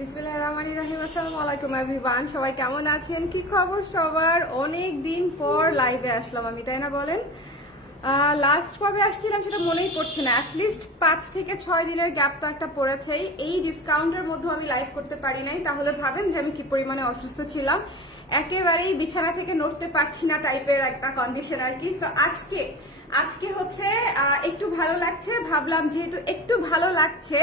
বিসমিল্লাহির রহমানির রহিম। আসসালামু আলাইকুম এভরিওয়ান, সবাই কেমন আছেন? কি খবর সবার? অনেক দিন পর লাইভে আসলাম আমি, তাই না বলেন? লাস্ট কবে আসছিলাম সেটা মনেই পড়ছে না। অ্যাটলিস্ট 5 থেকে 6 দিনের গ্যাপ তো একটা পড়েছেই। এই ডিসকাউন্টের মধ্যে আমি লাইভ করতে পারি নাই, তাহলে ভাবেন যে আমি কি পরিমাণে অসুস্থ ছিলাম। একেবারেই বিছানা থেকে নড়তে পারছি না টাইপের একটা কন্ডিশন আর কি। তো আজকে হচ্ছে একটু ভালো লাগছে, ভাবলাম যেহেতু একটু ভালো লাগছে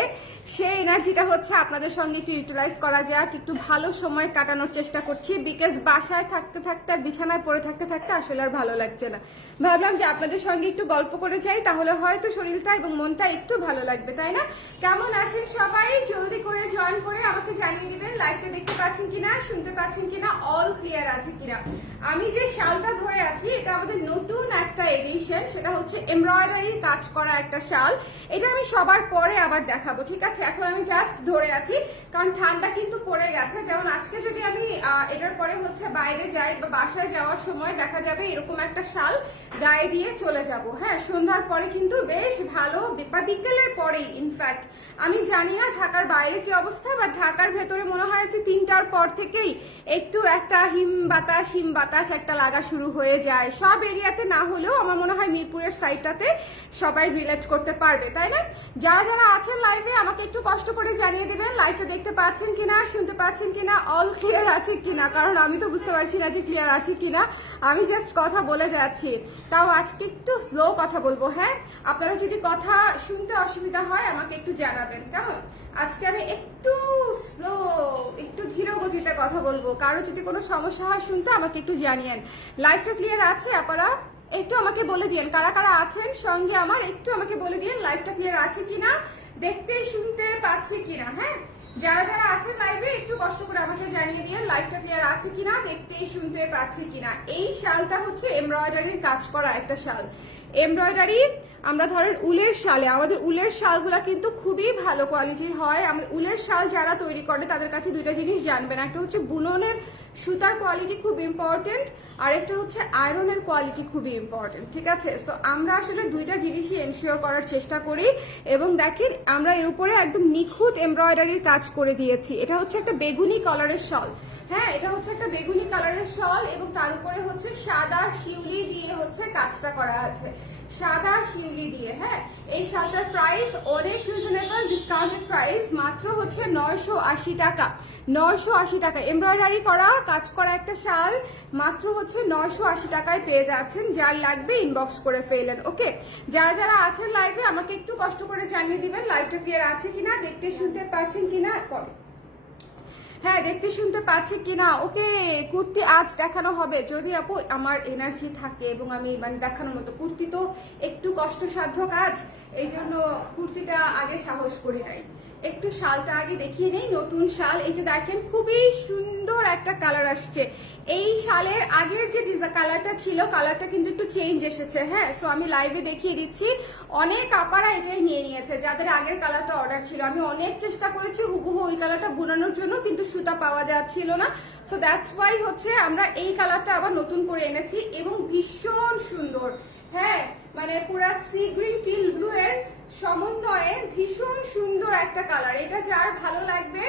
সেই এনার্জিটা হচ্ছে আপনাদের সঙ্গে একটু ইউটিলাইজ করা যাক, একটু ভালো সময় কাটানোর চেষ্টা করছি। বিকজ বাসায় থাকতে থাকতে আর বিছানায় পড়ে থাকতে থাকতে আসলে আর ভালো লাগছে না। ভাবলাম যে আপনাদের সঙ্গে একটু গল্প করে যাই, তাহলে হয়তো শরীরটা এবং মনটা একটু ভালো লাগবে, তাই না? কেমন আছেন সবাই? জলদি করে জয়েন করে আমাকে জানিয়ে দিবেন লাইভটা দেখতে পাচ্ছেন কিনা, শুনতে পাচ্ছেন কিনা, অল ক্লিয়ার আছে কিনা। আমি যে শালটা ধরে আছি এটা আমাদের নতুন একটা এডিশন, সেটা হচ্ছে এমব্রয়ডারির কাজ করা একটা শাল। এটা আমি সবার পরে আবার দেখাবো, ঠিক আছে? এখন আমি জাস্ট ধরে আছি কারণ ঠান্ডা কিন্তু পড়ে গেছে। যেমন আজকে যদি আমি এটার পরে হচ্ছে বাইরে যাই বা বাসায় যাওয়ার সময় দেখা যাবে এরকম একটা শাল গায়ে দিয়ে চলে যাব। হ্যাঁ, সন্ধ্যার পরে কিন্তু বেশ ভালো, বা বিকেলের পরেই ইনফ্যাক্ট। আমি জানি না ঢাকার বাইরে কি অবস্থা, বা ঢাকার ভেতরে মনে হয় যে 3টার পর থেকেই একটু একটা হিম বাতাস একটা লাগা শুরু হয়ে যায়। সব এরিয়াতে না হলেও আমার মনে হয় মিরপুরের সাইডটাতে সবাই রিলেট করতে পারবে, তাই না? যারা যারা আছেন লাইভে আমাকে একটু কষ্ট করে জানিয়ে দিবেন লাইভটা দেখতে পাচ্ছেন কিনা, শুনতে পাচ্ছেন কিনা, অল ক্লিয়ার আছে কিনা। কারণ আমি তো বুঝতে পারছি না যে ক্লিয়ার আছে কিনা, আমি জাস্ট কথা বলে যাচ্ছি। তাও আজকে একটু স্লো কথা বলবো। হ্যাঁ, আপনারা যদি কথা শুনতে অসুবিধা হয় আমাকে একটু জানাবেন, কেমন? আজকে আমি একটু স্লো, একটু ধীর গতিতে কথা বলবো। কারো যদি কোনো সমস্যা হয় শুনতে আমাকে একটু জানিয়েন। লাইভটা ক্লিয়ার আছে আপনারা? একটু আমাকে বলে দিয়েন কারা কারা আছেন সঙ্গে আমার, একটু আমাকে বলে দিয়েন লাইভটা ক্লিয়ার আছে কিনা, দেখতে শুনতে পাচ্ছি কিনা। হ্যাঁ, যারা যারা আছেন লাইভে একটু কষ্ট করে আমাকে জানিয়ে দিয়েন লাইভটা ক্লিয়ার আছে কিনা, দেখতে শুনতে পাচ্ছি কিনা। এই শালটা হচ্ছে এমব্রয়ডারির কাজ করা একটা শাল। এমব্রয়ডারি আমরা ধরেন উলের শালে, আমাদের উলের শালগুলা কিন্তু খুবই ভালো কোয়ালিটির হয়। আমি উলের শাল যারা তৈরি করে তাদের কাছে দুইটা জিনিস জানবেন, একটা হচ্ছে বুননের সুতার কোয়ালিটি খুব ইম্পর্টেন্ট, আর একটা হচ্ছে আয়রনের কোয়ালিটি খুবই ইম্পর্টেন্ট, ঠিক আছে? তো আমরা আসলে দুইটা জিনিসই এনশিওর করার চেষ্টা করি। এবং দেখেন আমরা এর উপরে একদম নিখুঁত এমব্রয়ডারির কাজ করে দিয়েছি। এটা হচ্ছে একটা বেগুনি কালারের শল। হ্যাঁ, এটা হচ্ছে একটা বেগুনি কালারের শল এবং তার উপরে হচ্ছে সাদা শিউলি দিয়ে হচ্ছে কাজটা করা আছে, সাদা শিউলি দিয়ে। হ্যাঁ, এই শালটার প্রাইস অনেক রিজনেবল, ডিসকাউন্টেড প্রাইস মাত্র হচ্ছে 980 টাকা। 980 টাকা এমব্রয়ডারি করা কাজ করা একটা শাল মাত্র হচ্ছে 980 টাকায় পেয়ে যাচ্ছেন। যার লাগবে ইনবক্স করে ফেলেন। ওকে, যারা যারা আছেন লাইভে আমাকে একটু কষ্ট করে জানিয়ে দিবেন লাইভটা ক্লিয়ার আছে কিনা, দেখতে শুনতে পাচ্ছেন কিনা। হ্যাঁ, দেখতে শুনতে পাচ্ছি কিনা। ওকে, কুর্তি আজ দেখানো হবে যদি আপু আমার এনার্জি থাকে এবং আমি মানে দেখানোর মতো। কুর্তি তো একটু কষ্টসাধ্য কাজ, এই জন্য কুর্তিটা আগে সাহস করি নাই। একটু শালটা আগে দেখিয়ে নেই, নতুন শাল। এই যে দেখেন খুবই সুন্দর একটা কালার আসছে। এই শালের আগের যে কালারটা ছিল, কালারটা কিন্তু একটু চেঞ্জ এসেছে। হ্যাঁ, সো আমি লাইভে দেখিয়ে দিচ্ছি। অনেক আপারা এটাই নিয়ে নিয়েছে যাদের আগের কালারটা অর্ডার ছিল। আমি অনেক চেষ্টা করেছি হুবহু ওই কালারটা বোনানোর জন্য, কিন্তু সুতা পাওয়া যাচ্ছিল না। সো দ্যাটস ওয়াই হচ্ছে আমরা এই কালারটা আবার নতুন করে এনেছি এবং ভীষণ সুন্দর। হ্যাঁ, মানে পুরা সি গ্রিন টিল ব্লু এর সমন্বয়ে ভীষণ সুন্দর একটা কালার। এটা যার ভালো লাগবে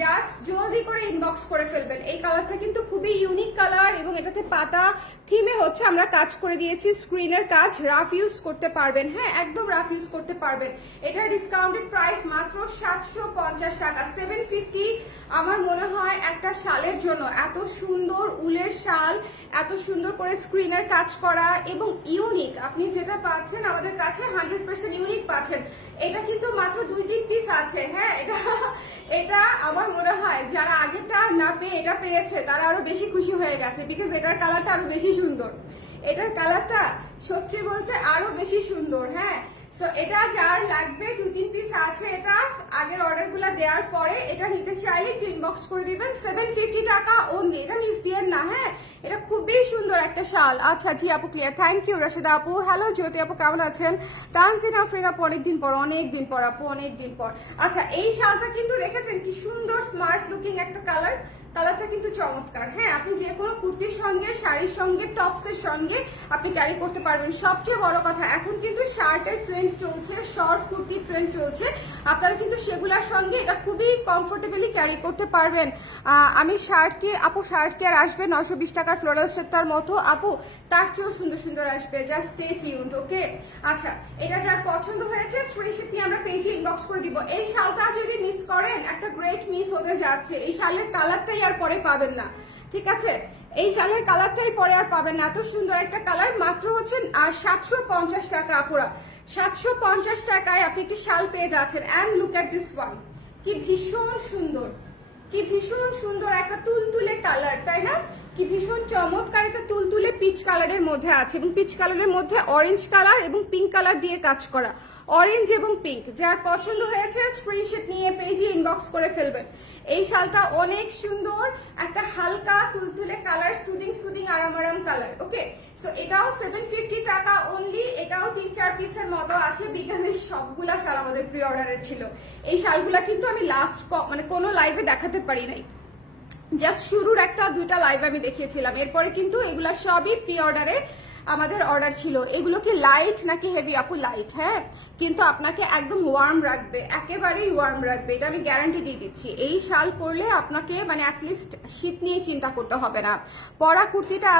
জাস্ট জলদি করে ইনবক্স করে ফেলবেন। এই কালারটা কিন্তু খুবই ইউনিক কালার এবং এটাতে পাতা থিমে হচ্ছে আমরা কাজ করে দিয়েছি, স্ক্রিনের কাজ, রাফ ইউজ করতে পারবেন। হ্যাঁ, একদম রাফ ইউজ করতে পারবেন। এটার ডিসকাউন্টেড প্রাইস মাত্র 750 টাকা, 750। আমার মনে হয় একটা শালের জন্য এত সুন্দর উলের শাল, এত সুন্দর করে স্ক্রিনের কাজ করা এবং ইউনিক, আপনি যেটা পাচ্ছেন আমাদের কাছে 100% ইউনিক পাচ্ছেন। এটা কিন্তু মাত্র 2-3 পিস আছে। হ্যাঁ, এটা আমার মনে হয় যারা আগেরটা না পেয়ে এটা পেয়েছে তারা আরো বেশি খুশি হয়ে গেছে, বিকজ এটার কালারটা আরো বেশি সুন্দর। এটার কালারটা সত্যি বলতে আরো বেশি সুন্দর। হ্যাঁ, সো এটা যার লাগবে 2-3 পিস আছে, এটা আগের অর্ডার গুলা দেওয়ার পরে এটা নিতে চাইলে একটু ইনবক্স করে দিবেন। 750 টাকা অনলি, এটা মিস দিয়েন না। হ্যাঁ, এটা খুবই সুন্দর একটা শাল। আচ্ছা জি আপু ক্লিয়ার, থ্যাংক ইউ রাশিদা আপু। হ্যালো জ্যোতি আপু, কেমন আছেন? তানজিন আফরিন আপু, অনেকদিন পর আপু, অনেকদিন পর। আচ্ছা, এই শালটা কিন্তু দেখেছেন কি সুন্দর স্মার্ট লুকিং একটা কালার, কালারটা কিন্তু চমৎকার। হ্যাঁ, আপনি যে কোনো কুর্তির সঙ্গে, শাড়ির সঙ্গে, টপসের সঙ্গে আপনি ক্যারি করতে পারবেন। সবচেয়ে বড় কথা, এখন কিন্তু শার্টের ট্রেন্ড চলছে, শর্ট কুর্তির ট্রেন্ড চলছে, আপনারা কিন্তু সেগুলোর সঙ্গে এটা খুবই কমফোর্টেবলি ক্যারি করতে পারবেন। আমি শার্ট কি আর আসবে 920 টাকার ফ্লোরাল সেটটার মতো আপু, তার চেয়েও সুন্দর সুন্দর আসবে, জাস্ট স্টে টিউনড, ওকে? আচ্ছা, এটা যার পছন্দ হয়েছে স্ক্রিনশট নিয়ে আমরা পেজে ইনবক্স করে দিব। এই শালটা যদি মিস করেন, একটা গ্রেট মিস হতে যাচ্ছে। এই শালের কালারটাই আর পরে পাবেন না, ঠিক আছে? এই শালের কালারটাই পরে আর পাবেন না। এত সুন্দর একটা কালার, মাত্র হচ্ছে 750 টাকা আপুরা। 750 টাকায় আপনি একটি শাল পেয়ে যাচ্ছেন। And look at this one, কি ভীষণ সুন্দর, কি ভীষণ সুন্দর একটা তুলতুলে কালার, তাই না? কি ভীষণ চমৎকার একটা তুলতুলে পিচ কালারের মধ্যে আছে, এবং পিচ কালারের মধ্যে অরেঞ্জ কালার এবং পিঙ্ক কালার দিয়ে কাজ করা। অরেঞ্জ এবং পিঙ্ক, যার পছন্দ হয়েছে স্ক্রিনশট নিয়ে পেজে ইনবক্স করে ফেলবেন। এই শালটা অনেক সুন্দর, একটা হালকা তুলতুলে কালার, সুদিং আরাম কালার, ওকে? সো এটাও 750 টাকা অনলি। এটাও 3-4 পিসের মতো আছে, বিকজ এই সবগুলা শাল আমাদের প্রি অর্ডারের ছিল। এই শালগুলা কিন্তু আমি লাস্ট মানে কোনো লাইভে দেখাতে পারি নাই, জাস্ট শুরুর 1-2টা লাইভ আমি দেখিয়েছিলাম। এরপরে কিন্তু এগুলা সবই প্রি অর্ডারে আমাদের অর্ডার ছিল। এগুলো কি লাইট নাকি হেভি আপু? লাইট, হ্যাঁ, কিন্তু আপনাকে একদম ওয়ার্ম রাখবে, একেবারেই ওয়ার্ম রাখবে, এটা আমি গ্যারান্টি দিয়ে দিচ্ছি। এই শাল পরলে আপনাকে মানে অ্যাটলিস্ট শীত নিয়ে চিন্তা করতে হবে না। পরা কুর্তিটা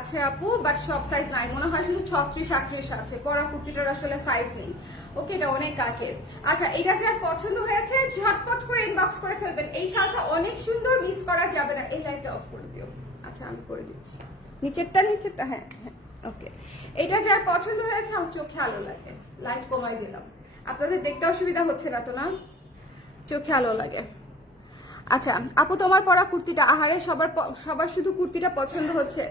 আছে আপু, বাট সব সাইজ নাই, মনে হয় শুধু 36-38 আছে। পরা কুর্তিটার আসলে সাইজ নেই, ওকে? এটা অনেক কাকের। আচ্ছা, এটা যার পছন্দ হয়েছে ঝটপট করে ইনবক্স করে ফেলবেন। এই শালটা অনেক সুন্দর, মিস করা যাবে না। এই লাইটটা অফ করে দিও। আচ্ছা, আমি করে দিচ্ছি নিচেরটা, হ্যাঁ, ওকে। এটা যার পছন্দ হয়েছে, আমার চোখে আলো লাগে, লাইট কমাই দিলাম, আপনাদের দেখতে অসুবিধা হচ্ছে না তো? না, চোখে আলো লাগে। আচ্ছা আপু, তোমার পরা কুর্তিটা, আহারে সবার শুধু কুর্তিটা পছন্দ হচ্ছে।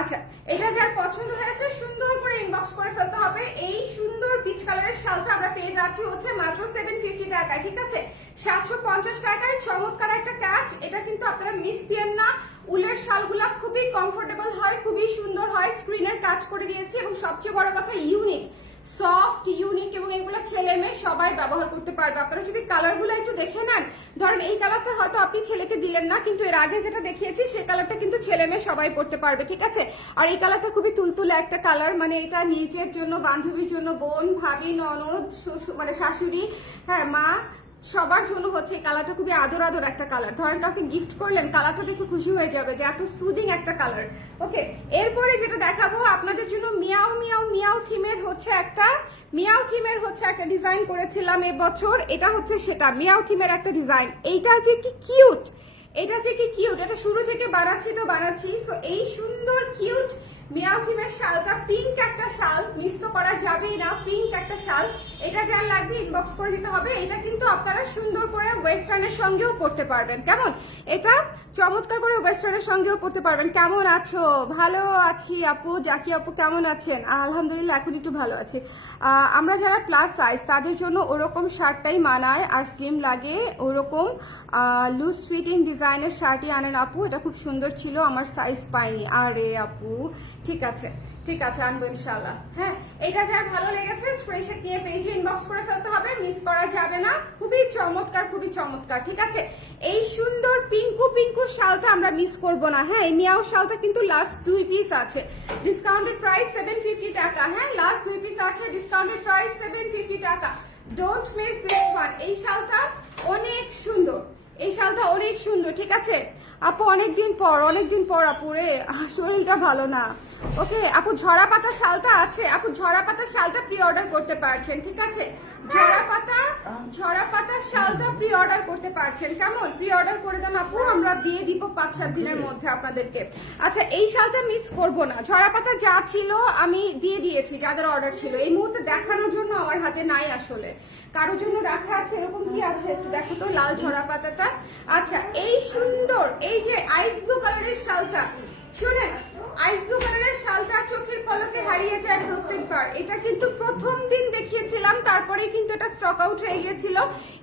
আচ্ছা, এটা যার পছন্দ হয়েছে সুন্দর করে ইনবক্স করে ফেলতে হবে। এই সুন্দর পিচ কালারের শালটা আমরা পেয়ে যাচ্ছি হচ্ছে মাত্র 750 টাকায়, ঠিক আছে? 750 টাকায় চমৎকার একটা কাজ। এটা কিন্তু আপনারা মিস দিয়েন না। উলের শালগুলা খুবই কমফোর্টেবল হয়, খুবই সুন্দর হয়, স্ক্রিনের কাজ করে দিয়েছি, এবং সবচেয়ে বড় কথা ইউনিক, সফট, ইউনিক, এবং এগুলো ছেলে মেয়ে সবাই ব্যবহার করতে পারবে। আপনারা যদি কালারগুলো একটু দেখে নেন, ধরেন এই কালারটা হয়তো আপনি ছেলেকে দিলেন না, কিন্তু এর আগে যেটা দেখিয়েছি সেই কালারটা কিন্তু ছেলে মেয়ে সবাই পড়তে পারবে, ঠিক আছে? আর এই কালারটা খুবই তুলতুলে একটা কালার, মানে এটা নিজের জন্য, বান্ধবীর জন্য, বোন, ভাবি, ননদ, মানে শাশুড়ি, হ্যাঁ, মা, সবার জন্য হচ্ছে এই কালারটা খুবই আদর একটা কালার। ধরেন কাউকে গিফট করলেন, কালারটা দেখে খুশি হয়ে যাবে যে এত সুদিং একটা কালার, ওকে? এরপরে যেটা দেখাবো আপনাদের জন্য, মিয়াও থিমের হচ্ছে একটা ডিজাইন করেছিলাম এবছর। এটা হচ্ছে সেটা মিয়াও থিমের একটা ডিজাইন। এইটা যে কি কিউট, এটা শুরু থেকে বানাচ্ছি। সো এই সুন্দর কিউট মিয়াও থিমের শালটা, পিঙ্ক একটা শাল, মিস তো করা যাবেই না, পিঙ্ক একটা শাল। এটা যার লাগবে ইনবক্স করে দিতে হবে। এটা কিন্তু আপনারা সুন্দর করে ওয়েস্টার্নের সঙ্গেও পড়তে পারবেন। কেমন? এটা চমৎকার করে ওয়েস্টার্নের সঙ্গেও পড়তে পারবেন। কেমন আছো? ভালো আছি আপু। জাকি আপু কেমন আছেন? আলহামদুলিল্লাহ, এখন একটু ভালো আছি। আমরা যারা প্লাস সাইজ তাদের জন্য ওরকম শার্টটাই মানায়, আর স্লিম লাগে ওরকম লুজ ফিটিং ডিজাইনের শার্টই আনেন আপু। এটা খুব সুন্দর ছিল, আমার সাইজ পাইনি। আরে আপু, ঠিক আছে আনবো ইনশাল্লাহ। হ্যাঁ, এটা যার ভালো লেগেছে স্ক্রিনশট নিয়ে পেজে ইনবক্স করে ফেলতে হবে, মিস করা যাবে না। খুবই চমৎকার, ঠিক আছে? এই সুন্দর পিঙ্কু শালটা আমরা মিস করব না। হ্যাঁ, এই মিয়াও শালটা কিন্তু লাস্ট 2 পিস আছে, ডিসকাউন্টেড প্রাইস 750 টাকা। হ্যাঁ, লাস্ট 2 পিস আছে, ডিসকাউন্টেড প্রাইস 750 টাকা। Don't miss this one. এই শালটা অনেক সুন্দর, ঠিক আছে আপু? অনেকদিন পর আপু রে, শরীরটা ভালো না, ওকে? আপু ঝরা পাতা শালটা আছে, আপু ঝরা পাতা শালটা প্রি অর্ডার করতে পারছেন, ঠিক আছে? ঝরা পাতা শালটা প্রি অর্ডার করতে পারছেন। কেমন? প্রি অর্ডার করে দেন আপু, আমরা দিয়ে দিব 5-7 দিনের মধ্যে আপনাদেরকে। আচ্ছা, এই শালটা মিস করব না। ঝরা পাতা যা ছিল আমি দিয়ে দিয়েছি, যাদের অর্ডার ছিল। এই মুহূর্তে দেখানোর জন্য আমার হাতে নাই, আসলে কারোর জন্য রাখা আছে, এরকম কি আছে একটু দেখো তো, লাল ঝরা পাতাটা। আচ্ছা, এই সুন্দর এই যে আইস ব্লু কালারের শালটা, শুনেন, আইস ব্লু কালারের শালটা চোখের পলকে হারিয়ে যায় প্রত্যেকবার। এটা কিন্তু প্রথম দিন দেখিয়েছিলাম, তারপরে কিন্তু এটা স্টক আউট হয়ে গিয়েছিল।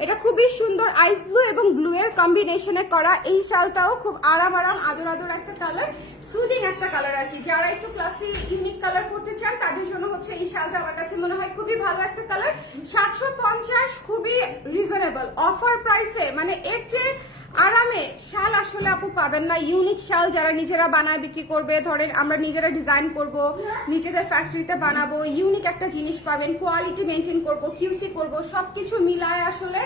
এটা খুবই সুন্দর আইস ব্লু এবং ব্লু এর কম্বিনেশনে করা। এই শালটাও খুব আরাম আদর একটা কালার, সুদিং একটা কালার আর কি। যারা একটু ক্লাসি ইউনিক কালার করতে চান তাদের জন্য হচ্ছে এই শালটা আমার কাছে মনে হয় খুবই ভালো একটা কালার। 750, খুবই রিজনেবল অফার প্রাইসে, মানে এর চেয়ে আরামে শাল আসলে আপু পাবেন না। ইউনিক শাল যারা নিজেরা বানায় বিক্রি করবে, ধরেন আমরা নিজেরা ডিজাইন করব, নিজেদের ফ্যাক্টরিতে বানাবো, ইউনিক একটা জিনিস পাবেন, কোয়ালিটি মেনটেন করব, কিউসি করব, সবকিছু মিলায় আসলে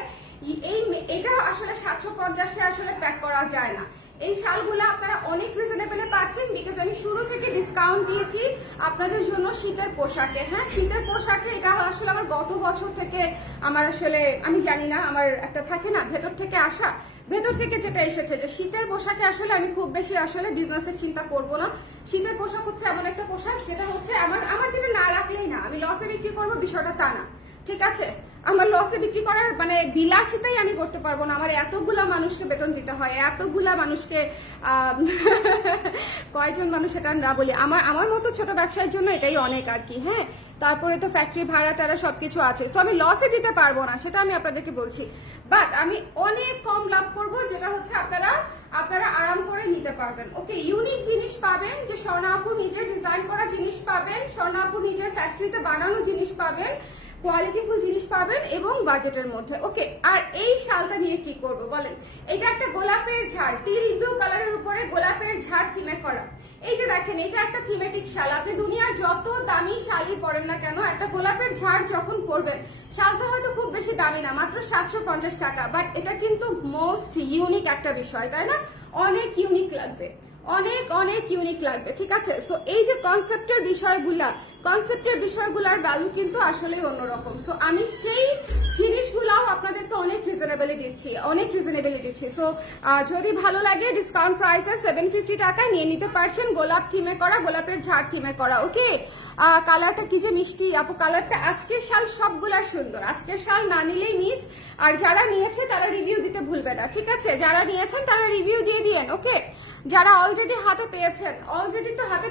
এটা আসলে 750-এ আসলে প্যাক করা যায় না। এই শালগুলো আপনারা অনেক রিজনেবলে পাচ্ছেন, বিকজ আমি শুরু থেকে ডিসকাউন্ট দিয়েছি আপনাদের জন্য শীতের পোশাকে। হ্যাঁ, শীতের পোশাকে এটা আসলে আমার গত বছর থেকে আমার আসলে আমি জানি না, আমার একটা থাকে না ভেতর থেকে আসা, ভেতর থেকে যেটা এসেছে যে শীতের পোশাকে আসলে আমি খুব বেশি আসলে বিজনেসের চিন্তা করব না। শীতের পোশাক হচ্ছে এমন একটা পোশাক যেটা হচ্ছে আমার যেটা না রাখলেই না, আমি লসে বিক্রি করবো বিষয়টা তা না, ঠিক আছে? আমার লসে বিক্রি করার মানে বিলাসিতাই আমি করতে পারবো না। আমার এতগুলা মানুষকে বেতন দিতে হয়, এতগুলা মানুষকে কয়জন মানুষ এটা না বলি, আমার মতো ছোট ব্যবসার জন্য এটাই অনেক আর কি। হ্যাঁ, তারপরে তো ফ্যাক্টরি ভাড়া টাড়া সবকিছু আছে, সো আমি লসে দিতে পারবো না, সেটা আমি আপনাদেরকে বলছি। বাট আমি অনেক কম লাভ করব, যেটা হচ্ছে আপনারা আরাম করে নিতে পারবেন। ওকে, ইউনিক জিনিস পাবেন, যে স্বর্ণাপুর নিজের ডিজাইন করা জিনিস পাবেন, স্বর্ণাপুর নিজের ফ্যাক্টরিতে বানানো জিনিস পাবেন, কোয়ালিটিফুল জিনিস পাবেন এবং বাজেটের মধ্যে। ওকে, আর এই শালটা নিয়ে কি করব বলেন? এটা একটা গোলাপের ঝাড়, টিল ব্লু কালারের উপরে গোলাপের ঝাড় থিমে করা। এই যে দেখেন, এটা একটা থিমেটিক শাল। আপনি দুনিয়ার যত দামি শালই পরেন না কেন, একটা গোলাপের ঝাড় যখন পরবেন, শালটা হয়তো খুব বেশি দামি না, মাত্র 750 টাকা, বাট এটা কিন্তু মোস্ট ইউনিক একটা বিষয়, তাই না? অনেক ইউনিক লাগবে, অনেক অনেক ইউনিক লাগবে, ঠিক আছে? সো এই যে কনসেপ্টের বিষয়গুলার ভ্যালু কিন্তু আসলেই অন্যরকম। সো আমি সেই জিনিসগুলাও আপনাদেরকে অনেক রিজনেবলি দিচ্ছি। সো যদি ভালো লাগে, ডিসকাউন্ট প্রাইসে 750 টাকায় নিয়ে নিতে পারছেন, গোলাপ থিমে করা, গোলাপের ঝাড় থিমে করা। ওকে, কালারটা কি যে মিষ্টি আপু, কালারটা আজকের শাল সবগুলা সুন্দর, আজকের শাল না নিলেই মিস। আর যারা নিয়েছে তারা রিভিউ দিতে ভুলবে না, ঠিক আছে? যারা নিয়েছেন তারা রিভিউ দিয়ে দিয়েন। ওকে, যারা অলরেডি হাতে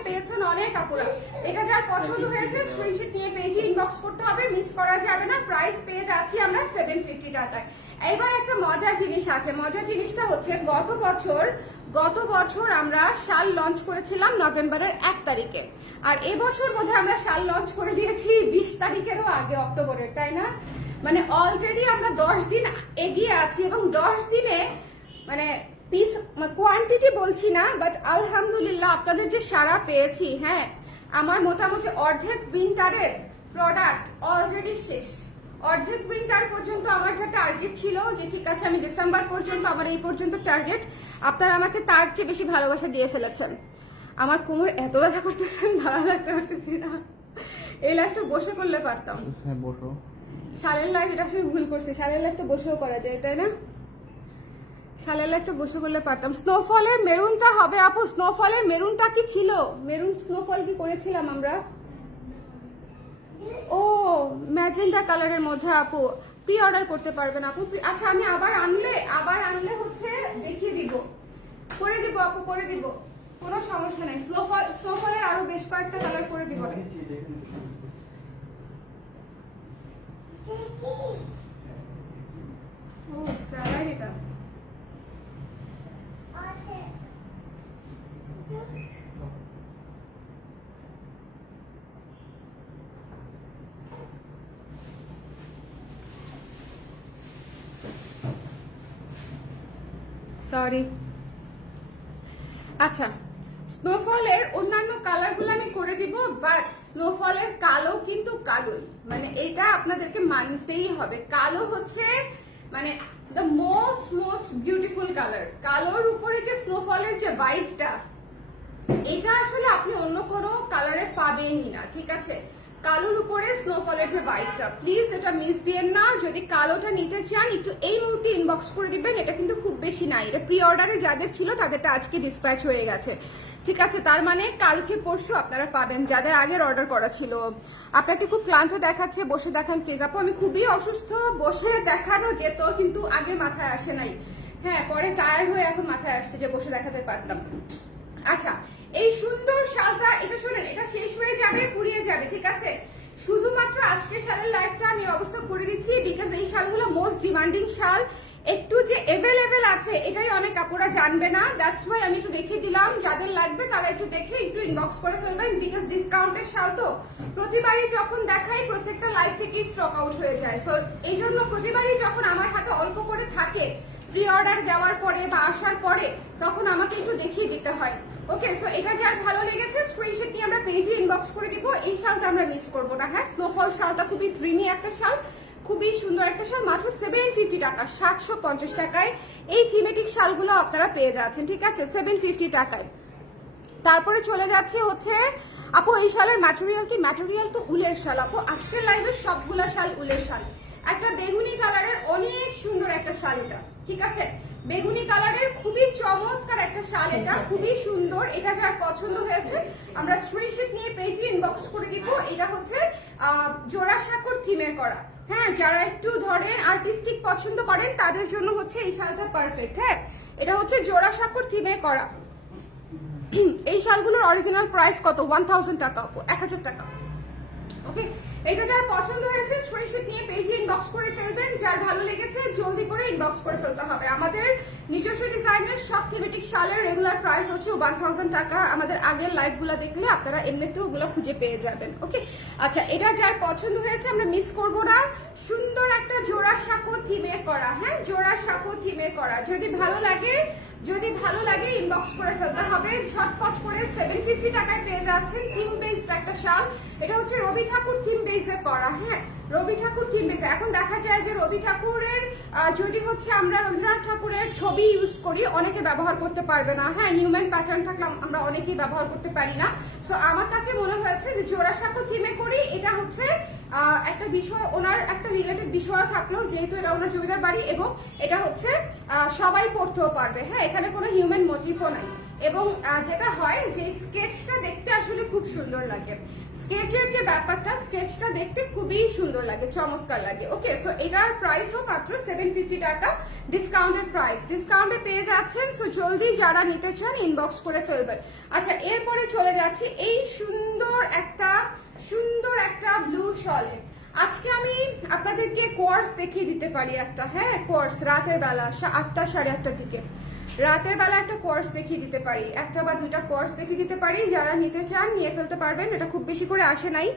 পেয়েছেন অনেক আপুরা, এটা যার পছন্দ হয়েছে স্ক্রিনশট নিয়ে পেজে ইনবক্স করতে হবে, মিস করা যাবে না। প্রাইস পেয়ে যাচ্ছি আমরা 750 টাকায়। এবার একটা মজার জিনিস আছে, মজার জিনিসটা হচ্ছে গত বছর আমরা শাল লঞ্চ করেছিলাম নভেম্বরের 1 তারিখে, আর এবছর বোধহয় আমরা শাল লঞ্চ করে দিয়েছি 20 তারিখেরও আগে, অক্টোবরের, তাই না? মানে অলরেডি আমরা 10 দিন এগিয়ে আছি, এবং 10 দিনে মানে পিস কোয়ান্টিটি বলছি না, বাট আলহামদুলিল্লাহ আপনাদের যে সারা পেয়েছি। হ্যাঁ, আমার মোটামুটি অর্ধেক উইন্টারের প্রোডাক্ট অলরেডি শেষ। অর্ধেক উইন্টার পর্যন্ত আমার যা টার্গেট ছিল, যে ঠিক আছে আমি ডিসেম্বর পর্যন্ত, আমার এই পর্যন্ত টার্গেট, আপনারা আমাকে তার চেয়ে বেশি ভালোবাসা দিয়ে ফেলেছেন। আমার কোমর এত ব্যথা করতেছে, ধরা রাখতে পারতেছি না। এই লাইফটা বসে করলে পারতাম। শালের লাইফ, এটা আসলে ভুল করছে, শালের লাইফটা বসেও করা যায়, তাই না? শালের লাইফটা বসে করলে পারতাম। স্নোফলের মেরুনটা হবে আপু, স্নোফলের মেরুনটা কি ছিল? মেরুন স্নোফল কি করেছিলাম আমরা? ও ম্যাজেন্টা কালারের মধ্যে আপু প্রি অর্ডার করতে পারবেন আপু। আচ্ছা, আমি আবার আনলে হচ্ছে দেখিয়ে দিব, করে দিব আপু, করে দিব, কোনো সমস্যা নাই। স্নোফলের আরো বেশ কয়েকটা কালার করে দিব। ও স্যালাড এটা। সরি। আচ্ছা, স্নোফলের অন্যান্য কালারগুলো আমি করে দিব, বাট স্নোফলের কালো কিন্তু কালোই, মানে এটা আপনাদেরকে মানতেই হবে। কালো হচ্ছে মানে দ্য মোস্ট বিউটিফুল কালার। কালোর উপরে যে স্নোফলের যে ভাইবটা, এটা আসলে আপনি অন্য কোনো কালারে পাবেনই না, ঠিক আছে? কালোর উপরে স্নোফলের যে ভাইবটা, প্লিজ এটা মিস দিয়েন না। যদি কালোটা নিতে চান, একটু এই মুহূর্তে ইনবক্স করে দিবেন। এটা কিন্তু খুব বেশি নাই, এটা প্রি অর্ডারে যাদের ছিল তাদেরটা আজকে ডিসপ্যাচ হয়ে গেছে, ঠিক আছে? তার মানে কালকে পরশু আপনারা পাবেন, যাদের আগের অর্ডার করা ছিল। আপনাকে খুব ক্লান্ত দেখাচ্ছে, বসে দেখান প্লিজ আপু। আমি খুবই অসুস্থ, বসে দেখানো যেত কিন্তু আগে মাথায় আসে নাই। হ্যাঁ, পরে টায়ার্ড হয়ে এখন মাথায় আসছে যে বসে দেখাতে পারতাম। আচ্ছা, এই সুন্দর শালটা, এটা শোনেন, এটা শেষ হয়ে যাবে, ফুরিয়ে যাবে, ঠিক আছে? শুধুমাত্র আজকের শালের লাইফটা আমি অবস্থা করে দিচ্ছি, বিকজ এই শালগুলো মোস্ট ডিমান্ডিং শাল। একটু যে এভেলেবেল আছে এটাই অনেক কাপড়া জানবে না, দ্যাটস ওয়াই আমি একটু দেখিয়ে দিলাম। যাদের লাগবে তারা একটু দেখে একটু ইনবক্স করে ফেলবেন, বিকজ ডিসকাউন্টের শাল তো প্রতিবারই যখন দেখাই প্রত্যেকটা লাইফ থেকেই স্টক আউট হয়ে যায়। সো এই জন্য প্রতিবারই যখন আমার হাতে অল্প করে থাকে, প্রি অর্ডার দেওয়ার পরে বা আসার পরে তখন আমাকে একটু দেখিয়ে দিতে হয়। ওকে, সো এটা যার ভালো লেগেছে স্ক্রিনশট নিয়ে আমরা পেজে ইনবক্স করে দিব। এই শালটা আমরা মিস করবো না। হ্যাঁ, স্নোফল শালটা খুবই ড্রিমি একটা শাল, খুবই সুন্দর একটা শাল, মাত্র 750 টাকা, 750 টাকায় এই থিমেটিক শালগুলো আপনারা পেয়ে যাচ্ছেন। ঠিক আছে, 750 টাকায়। তারপরে চলে যাচ্ছে হচ্ছে আপু এই শালের ম্যাটেরিয়াল কি? ম্যাটেরিয়াল তো উলের শাল আপু, আজকের লাইভে সবগুলা শাল উলের শাল। একটা বেগুনি কালারের অনেক সুন্দর একটা শাল এটা, ঠিক আছে, বেগুনি কালারের খুবই চমৎকার একটা শাল, এটা খুবই সুন্দর। এটা যার পছন্দ হয়েছে আমরা স্ক্রিনশট নিয়ে পেজে ইনবক্স করে দিব। এটা হচ্ছে জোড়াসাঁকোর থিমে করা। হ্যাঁ, যারা একটু ধরে আর্টিস্টিক পছন্দ করেন তাদের জন্য হচ্ছে এই শালটা পারফেক্ট। হ্যাঁ, এটা হচ্ছে জোড়াসাঁকোর থিমে করা। এই শালগুলোর অরিজিনাল প্রাইস কত? 1000 টাকা, 1000 টাকা। ওকে, এটা যার পছন্দ হয়েছে স্ক্রিনশট নিয়ে পেজে ইনবক্স করে ফেলবেন। যার ভালো লেগেছে জলদি করে ইনবক্স করে ফেলতে হবে। আমাদের নিজস্ব ডিজাইনের সব থিমেটিক শালের রেগুলার প্রাইস হচ্ছে 1000 টাকা। আমাদের আগের লাইভগুলো দেখলে আপনারা এমনিতেও ওগুলো খুঁজে পেয়ে যাবেন। ওকে, আচ্ছা, এটা যার পছন্দ হয়েছে আমরা মিস করব না। সুন্দর একটা জোড়াসাঁকো থিমে করা। হ্যাঁ, জোড়াসাঁকো থিমে করা। যদি ভালো লাগে ইনবক্স করে ফেলতে হবে ঝটপট করে। 750 টাকায় পেয়ে যাচ্ছেন থিম বেসড একটা শাল। এটা হচ্ছে রবি ঠাকুর থিম বেসে করা। হ্যাঁ, রবি ঠাকুর থিম বেসে। এখন দেখা যায় যে রবি ঠাকুরের যদি হচ্ছে আমরা রবীন্দ্রনাথ ঠাকুরের ছবি ইউজ করি অনেকে ব্যবহার করতে পারবে না। হ্যাঁ, হিউম্যান প্যাটার্ন থাকলে আমরা অনেকেই ব্যবহার করতে পারি না। সো আমার কাছে মনে হয়েছে যে জোড়াসাঁকো থিমে করি। এটা হচ্ছে একটা বিষয়, ওনার একটা রিলেটেড বিষয় থাকলো, যেহেতু এটা ওনার জমিদার বাড়ি এবং এটা হচ্ছে সবাই পড়তেও পারবে। হ্যাঁ, এখানে কোনো হিউম্যান মোটিভও নাই। এবং যেটা হয় যে স্কেচটা দেখতে আসলে খুব সুন্দর লাগে। স্কেচের যে ব্যাপারটা, স্কেচটা দেখতে খুবই সুন্দর লাগে, চমৎকার লাগে। ওকে, সো এটার প্রাইসও মাত্র 750 টাকা, ডিসকাউন্টেড প্রাইস। ডিসকাউন্টে পেয়ে যাচ্ছেন। সো জলদি যারা নিতে চান ইনবক্স করে ফেলবেন। আচ্ছা, এরপরে চলে যাচ্ছি এই সুন্দর একটা ব্লু শলে। আজকে আমি আপনাদেরকে কোয়ার্স দেখিয়ে দিতে পারি একটা। হ্যাঁ, কোয়ার্স রাতের বেলা 8টা 8:30 দিকে রাতের বেলা একটা কোর্স দেখিয়ে দিতে পারি, একটা বা দুইটা কোর্স দেখিয়ে দিতে পারি। যারা নিতে চান নিয়ে ফেলতে পারবেন। এটা খুব বেশি করে আসে নাই,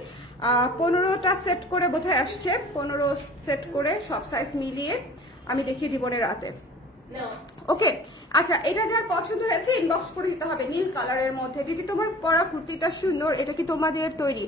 15টা সেট করে বোধহয় আসছে। 15 সেট করে সব সাইজ মিলিয়ে আমি দেখিয়ে দিব না রাতে। ওকে, আচ্ছা, এটা যার পছন্দ হয়েছে ইনবক্স করে দিতে হবে। নীল কালারের মধ্যে দিদি তোমার পরা কুর্তিটা সুন্দর, এটা কি তোমাদের তৈরি?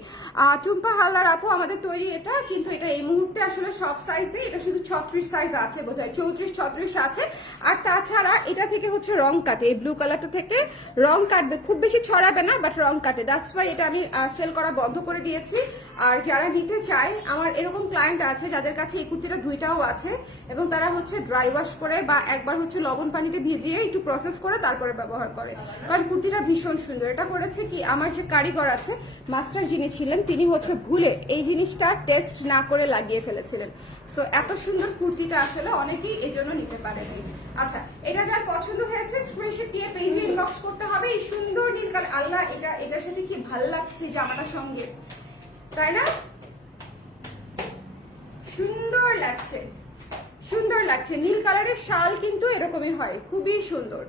টুম্পা হালদার আপু আমাদের তৈরি এটা, কিন্তু এটা এই মুহূর্তে আসলে সব সাইজ নেই, এটা শুধু 36 সাইজ আছে বোধহয়, 34-36 আছে। আর তাছাড়া এটা থেকে হচ্ছে রং কাটে, এই ব্লু কালারটা থেকে রং কাটবে, খুব বেশি ছড়াবে না বাট রং কাটে। দ্যাটস ওয়াই এটা আমি সেল করা বন্ধ করে দিয়েছি। আর যারা নিতে চায়, আমার এরকম ক্লায়েন্ট আছে যাদের কাছে এই কুর্তিটা দুইটাও আছে এবং তারা হচ্ছে ড্রাই ওয়াশ করে বা একবার হচ্ছে লবণ পানিতে ভিজিয়ে একটু প্রসেস করে তারপরে ব্যবহার করে, কারণ কুর্তিটা ভীষণ সুন্দর। এটা করেছে কি, আমার যে কারিগর আছে মাস্টার যিনি ছিলেন তিনি হচ্ছে ভুলে এই জিনিসটা টেস্ট না করে লাগিয়ে ফেলেছিলেন। সো এত সুন্দর কুর্তিটা আসলে অনেকেই এই জন্য নিতে পারেনি। আচ্ছা, এটা যার পছন্দ হয়েছে স্ক্রিনশট দিয়ে পেজে ইনবক্স করতে হবে। এই সুন্দর নীল কালার, আল্লাহ এটার সাথে কি ভালো লাগছে জামাটার সঙ্গে, তাই না? সুন্দর লাগছে, সুন্দর লাগছে। নীল কালারের শাল কিন্তু এরকমই হয়, খুবই সুন্দর।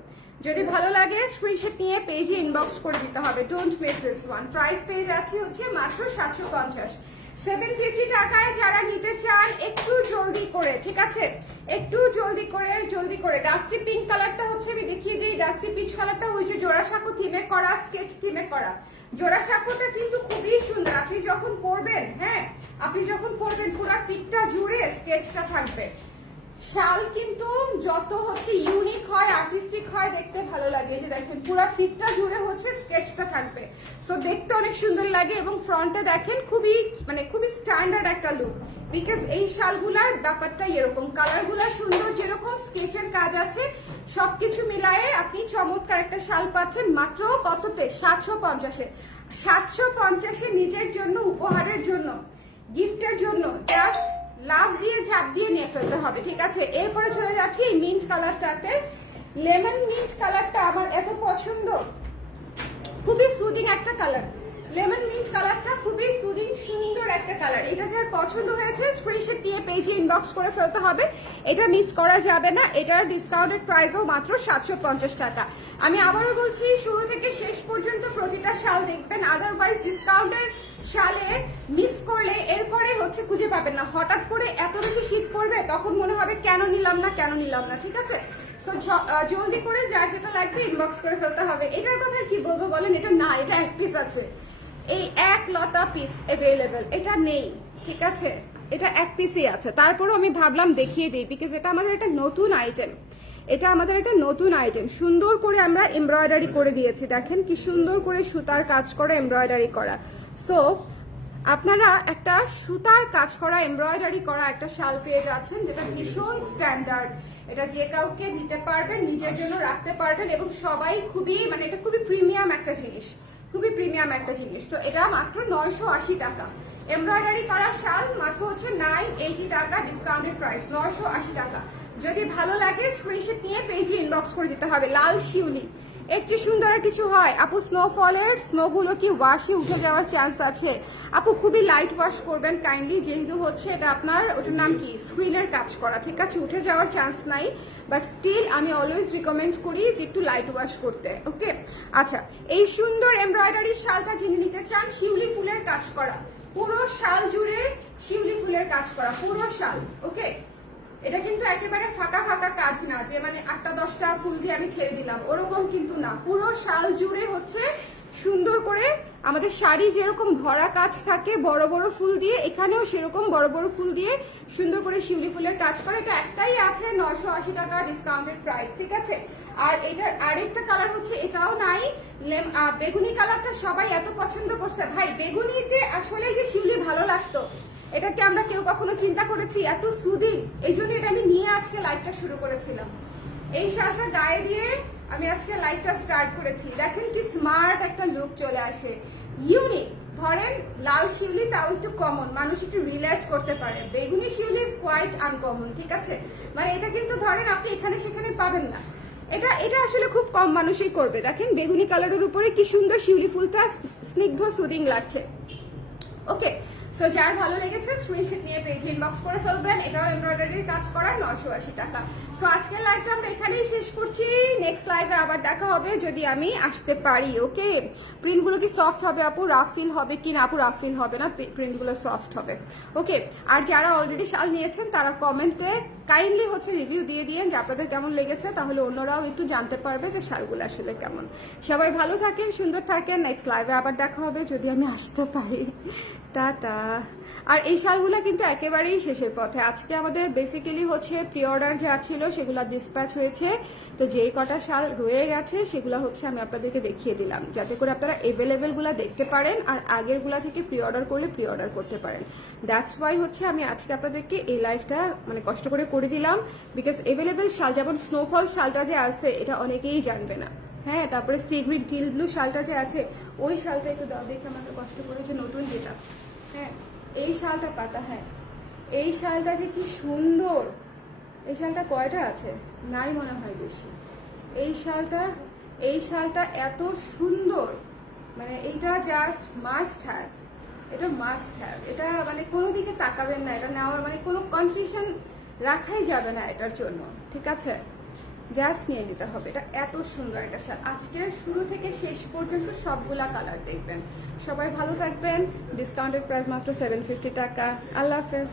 যদি ভালো লাগে স্ক্রিনশট নিয়ে পেজে ইনবক্স করে দিতে হবে। Don't miss this one. Price পেয়ে যাচ্ছি হচ্ছে মাত্র 750, 750 টাকায়। যারা নিতে চান একটু জলদি করে, ঠিক আছে, একটু জলদি করে। ডাস্টি পিঙ্ক কালারটা হচ্ছে আমি দেখিয়ে দিই। ডাস্টি পিচ কালারটা হচ্ছে জোড়াসাঁকো থিমে করা, স্কেচ থিমে করা। জোড়াসাঁকোটা কিন্তু খুবই সুন্দর। আপনি যখন পরবেন, হ্যাঁ, আপনি যখন পরবেন পুরো পিকটা জুড়ে স্কেচটা থাকবে। শাল কিন্তু যত হচ্ছে ইউনিক হয়, আর্টিস্টিক হয়, দেখতে ভালো লাগে। যে দেখেন পুরো ফিটটা জুড়ে হচ্ছে স্কেচটা থাকবে, সো দেখতে অনেক সুন্দর লাগে। এবং ফ্রন্টে দেখেন খুবই স্ট্যান্ডার্ড একটা লুক, বিকজ এই শালগুলার ব্যাপারটা এরকম, কালারগুলা সুন্দর, যেরকম স্কেচের কাজ আছে সবকিছু মিলায়ে আপনি চমৎকার একটা শাল পাচ্ছেন মাত্র কততে? 750-এ। 750-এ নিজের জন্য, উপহারের জন্য, গিফটের জন্য জাস্ট লাভ দিয়ে ঝাঁপ দিয়ে নিয়ে ফেলতে হবে, ঠিক আছে। এরপরে চলে যাচ্ছি মিন্ট কালারটাতে। লেমন মিন্ট কালারটা আমার এত পছন্দ, খুবই সুদিং একটা কালার। লেমন মিন্ট কালারটা খুবই সুদিং, সুন্দর একটা কালার। এটা যার পছন্দ হয়েছে স্ক্রিনশট দিয়ে পেজে ইনবক্স করে ফেলতে হবে, এটা মিস করা যাবে না। এটার ডিসকাউন্টেড প্রাইসও মাত্র 750 টাকা। আমি আবারও বলছি, শুরু থেকে শেষ পর্যন্ত প্রতিটা শাল দেখবেন, আদারওয়াইজ ডিসকাউন্টের শালে মিস করলে এরপরে হচ্ছে খুঁজে পাবেন না। হঠাৎ করে এত বেশি শীত পড়বে, তখন মনে হবে কেন নিলাম না, ঠিক আছে? সো জলদি করে যার যেটা লাগবে ইনবক্স করে ফেলতে হবে। এটার কথা কি বলবো বলেন, এটা না, এটা এক পিস আছে, এই এক লতা পিস অ্যাভেলেবেল, এটা নেই, ঠিক আছে? এটা এক পিসই আছে। তারপরও আমি ভাবলাম দেখিয়ে দিই, বিকজ এটা আমাদের একটা নতুন আইটেম, সুন্দর করে আমরা এমব্রয়ডারি করে দিয়েছি। দেখেন কি সুন্দর করে সুতার কাজ করা এমব্রয়ডারি করা। সো আপনারা একটা সুতার কাজ করা এমব্রয়ডারি করা একটা শাল পেয়ে যাচ্ছেন, যেটা ভীষণ স্ট্যান্ডার্ড। এটা যে কাউকে দিতে পারবেন, নিজের জন্য রাখতে পারবেন, এবং সবাই খুবই, মানে এটা খুবই প্রিমিয়াম একটা জিনিস, তো এটা মাত্র 980 টাকা। এমব্রয়ডারি করা শাল মাত্র হচ্ছে 980 টাকা, ডিসকাউন্টেড প্রাইস 980 টাকা। যদি ভালো লাগে স্ক্রিনশট নিয়ে পেজে ইনবক্স করে দিতে হবে। লাল শিউলি, এর চেয়ে সুন্দর আর কিছু হয়? আপু স্নোফলের স্নোগুলো কি ওয়াশে উঠে যাওয়ার চান্স আছে? আপু খুবই লাইট ওয়াশ করবেন কাইন্ডলি, যেহেতু হচ্ছে এটা আপনার, ওটার নাম কি, স্ক্রিনের কাজ করা, ঠিক আছে? উঠে যাওয়ার চান্স নাই, বাট স্টিল আমি অলওয়েজ রিকমেন্ড করি যে একটু লাইট ওয়াশ করতে। ওকে, আচ্ছা, এই সুন্দর এমব্রয়ডারি শালটা যিনি নিতে চান, শিউলি ফুলের কাজ করা, পুরো শাল জুড়ে শিউলি ফুলের কাজ করা, পুরো শাল। ওকে, এটা কিন্তু একেবারে ফাঁকা কাজ না, যে মানে 8টা-10টা ফুল দিয়ে আমি ছেড়ে দিলাম, ওরকম কিন্তু না। পুরো শাল জুড়ে হচ্ছে সুন্দর করে আমাদের শাড়ি যেরকম ভরা কাজ থাকে বড় বড় ফুল দিয়ে, এখানেও সেরকম বড় বড় ফুল দিয়ে সুন্দর করে শিউলি ফুলের কাজ করে। এটা একটাই আছে 980 টাকা, ডিসকাউন্টেড প্রাইস, ঠিক আছে? আর এটার আরেকটা কালার হচ্ছে, এটাও নাই, বেগুনি কালারটা সবাই এত পছন্দ করছে। ভাই, বেগুনিতে আসলে যে শিউলি ভালো লাগতো, এটাকে আমরা কেউ কখনো চিন্তা করেছি? এত সুদিং, এই জন্য এটা আমি নিয়ে আজকে লাইভটা শুরু করেছিলাম। এই শালটা গায়ে দিয়ে আমি আজকে লাইভটা স্টার্ট করেছি। দেখেন কি স্মার্ট একটা লুক চলে আসে, ইউনিক। ধরেন লাল শিউলি তাও একটু কমন, মানুষ একটু রিলেট করতে পারে। বেগুনি শিউলি ইজ কোয়াইট আনকমন, ঠিক আছে? মানে এটা কিন্তু ধরেন আপনি এখানে সেখানে পাবেন না, এটা আসলে খুব কম মানুষই করবে। দেখেন বেগুনি কালারের উপরে কি সুন্দর শিউলি ফুলটা স্নিগ্ধ সুদিং লাগছে। ওকে, সো যার ভালো লেগেছে স্ক্রিনশট নিয়ে পেজে ইনবক্স করে ফেলবেন। এটাও এমব্রয়ডারির কাজ করা, 980 টাকা। সো আজকের লাইভটা আমরা এখানেই শেষ করছি। নেক্সট লাইভে আবার দেখা হবে যদি আমি আসতে পারি। ওকে, প্রিন্টগুলো কি সফট হবে আপু? রাফ ফিল হবে কি না? আপু রাফ ফিল হবে না, প্রিন্টগুলো সফট হবে। ওকে, আর যারা অলরেডি শাল নিয়েছেন তারা কমেন্টে কাইন্ডলি হচ্ছে রিভিউ দিয়ে দিয়েন যে আপনাদের কেমন লেগেছে, তাহলে অন্যরাও একটু জানতে পারবে যে শালগুলো আসলে কেমন। সবাই ভালো থাকেন, সুন্দর থাকেন। নেক্সট লাইভে আবার দেখা হবে যদি আমি আসতে পারি। টাটা। আর এই শালগুলো কিন্তু একেবারেই শেষের পথে। আজকে আমাদের বেসিক্যালি হচ্ছে প্রি অর্ডার যা ছিল সেগুলো ডিসপ্যাচ হয়েছে, তো যেই কটা শাল রয়ে গেছে সেগুলো হচ্ছে আমি আপনাদেরকে দেখিয়ে দিলাম, যাতে করে আপনারা অ্যাভেলেবেলগুলো দেখতে পারেন, আর আগেরগুলা থেকে প্রি অর্ডার করলে প্রি অর্ডার করতে পারেন। দ্যাটস ওয়াই হচ্ছে আমি আজকে আপনাদেরকে এই লাইভটা মানে কষ্ট করে দিলাম, বিকজ অ্যাভেলেবেল শাল, যেমন স্নোফল শালটা যে আছে এটা অনেকেই জানবে না। হ্যাঁ, তারপরে সিগ্রিড ডিল ব্লু শালটা যে আছে, ওই শালটা একটু দাও দেখে আমাকে কষ্ট করেছে, নতুন যেটা। হ্যাঁ, এই শালটা পাতা, হ্যাঁ এই শালটা যে কি সুন্দর। এই শালটা কয়টা আছে? নাই মনে হয় বেশি। এই শালটা এত সুন্দর, মানে এইটা জাস্ট মাস্ট হ্যাভ, এটা মাস্ট হ্যাভ। এটা মানে কোনো দিকে তাকাবেন না, এটা নেওয়ার মানে কোনো কনফিউশন রাখাই যাবে না এটার জন্য, ঠিক আছে? জাস্ট নিয়ে নিতে হবে। এটা এত সুন্দর একটা শাল। আজকের শুরু থেকে শেষ পর্যন্ত সবগুলা কালার দেখবেন। সবাই ভালো থাকবেন। ডিসকাউন্টেড প্রাইস মাত্র 750 টাকা। আল্লাহ হাফেজ।